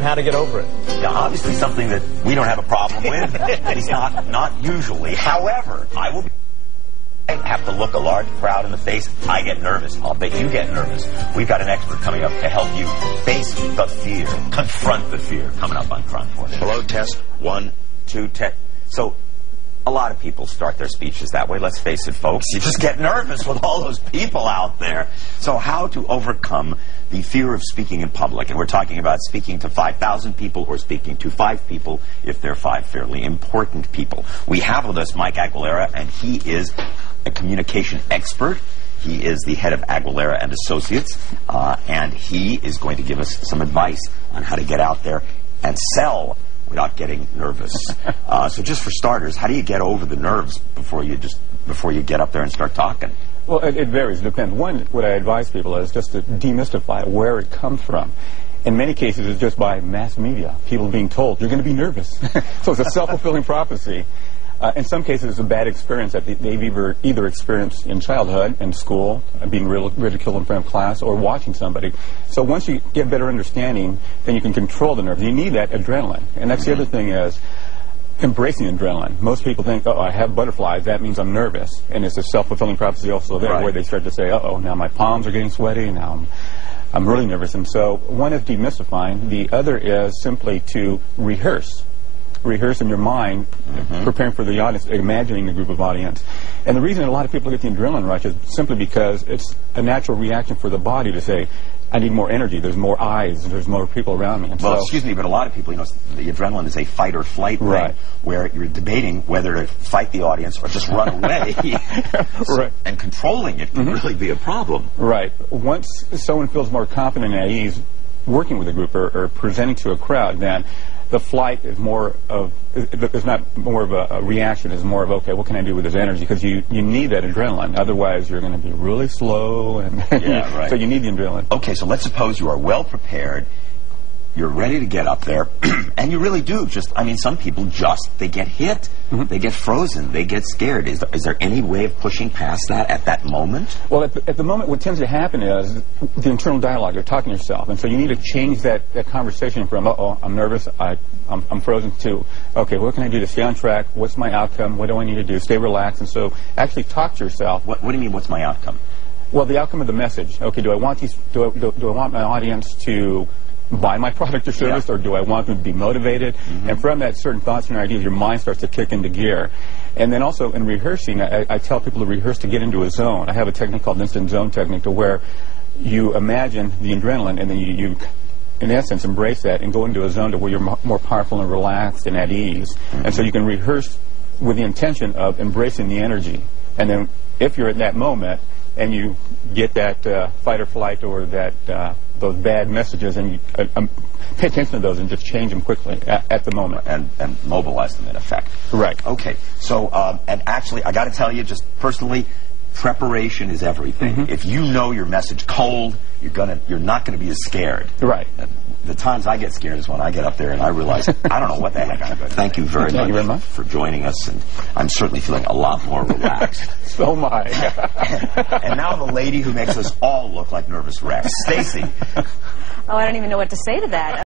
How to get over it. Yeah, obviously something that we don't have a problem with, at least not usually. However, I have to look a large crowd in the face. I get nervous. I'll bet you get nervous. We've got an expert coming up to help you face the fear, confront the fear. Coming up on Front Porch. Hello, test 1, 2, test. So, a lot of people start their speeches that way. Let's face it, folks. You just get nervous with all those people out there. So how to overcome the fear of speaking in public? And we're talking about speaking to 5,000 people or speaking to 5 people if they're 5 fairly important people. We have with us Mike Aguilera, and he is a communication expert. He is the head of Aguilera and Associates, and he is going to give us some advice on how to get out there and sell without getting nervous. So just for starters, how do you get over the nerves before you get up there and start talking? Well, it varies. It depends. One, what I advise people is just to demystify where it comes from. In many cases, it's just by mass media. People being told, you're going to be nervous. So it's a self-fulfilling prophecy. In some cases, it's a bad experience that they've either experienced in childhood, in school, being ridiculed in front of class, or watching somebody. So once you get better understanding, then you can control the nerves. You need that adrenaline. And that's the other thing is embracing adrenaline. Most people think, oh, I have butterflies, that means I'm nervous. And it's a self-fulfilling prophecy also there, right, where they start to say, uh-oh, now my palms are getting sweaty, now I'm really nervous. And so one is demystifying. The other is simply to rehearse in your mind, preparing for the audience, imagining the group of audience. And the reason a lot of people get the adrenaline rush is simply because it's a natural reaction for the body to say, I need more energy, there's more eyes, there's more people around me. And well, excuse me, but a lot of people, the adrenaline is a fight or flight thing, right, where you're debating whether to fight the audience or just run away. Right. And controlling it can really be a problem. Right. Once someone feels more confident and at ease working with a group or presenting to a crowd, then the flight is more of, it's not more of a reaction, it's more of, okay, what can I do with this energy? Because you need that adrenaline. Otherwise, you're going to be really slow. And yeah, right. So you need the adrenaline. Okay, so let's suppose you are well prepared. You're ready to get up there, and you really do. Some people they get hit. They get frozen. They get scared. Is there any way of pushing past that at that moment? Well, at the moment, what tends to happen is the internal dialogue. You're talking to yourself, and so you need to change that conversation from, uh-oh, I'm nervous, I'm frozen, to, okay, what can I do to stay on track? What's my outcome? What do I need to do? Stay relaxed. And so actually talk to yourself. What do you mean, what's my outcome? Well, the outcome of the message. Okay, do I want my audience to buy my product or service, or do I want them to be motivated? And from that, certain thoughts and ideas, your mind starts to kick into gear. And then also in rehearsing, I tell people to rehearse to get into a zone. I have a technique called instant zone technique, to where you imagine the adrenaline, and then you in essence, embrace that and go into a zone to where you're more powerful and relaxed and at ease. And so you can rehearse with the intention of embracing the energy. And then if you're at that moment and you get that fight or flight or that those bad messages, and you pay attention to those and just change them quickly at the moment. And mobilize them in effect. Right. Okay. So, and actually, I got to tell you, just personally, preparation is everything. If you know your message cold, you're not going to be as scared. Right. The times I get scared is when I get up there and I realize I don't know what the heck I'm doing. Thank you very much for joining us, and I'm certainly feeling a lot more relaxed. So am I. And now the lady who makes us all look like nervous wrecks, Stacy. Oh, I don't even know what to say to that.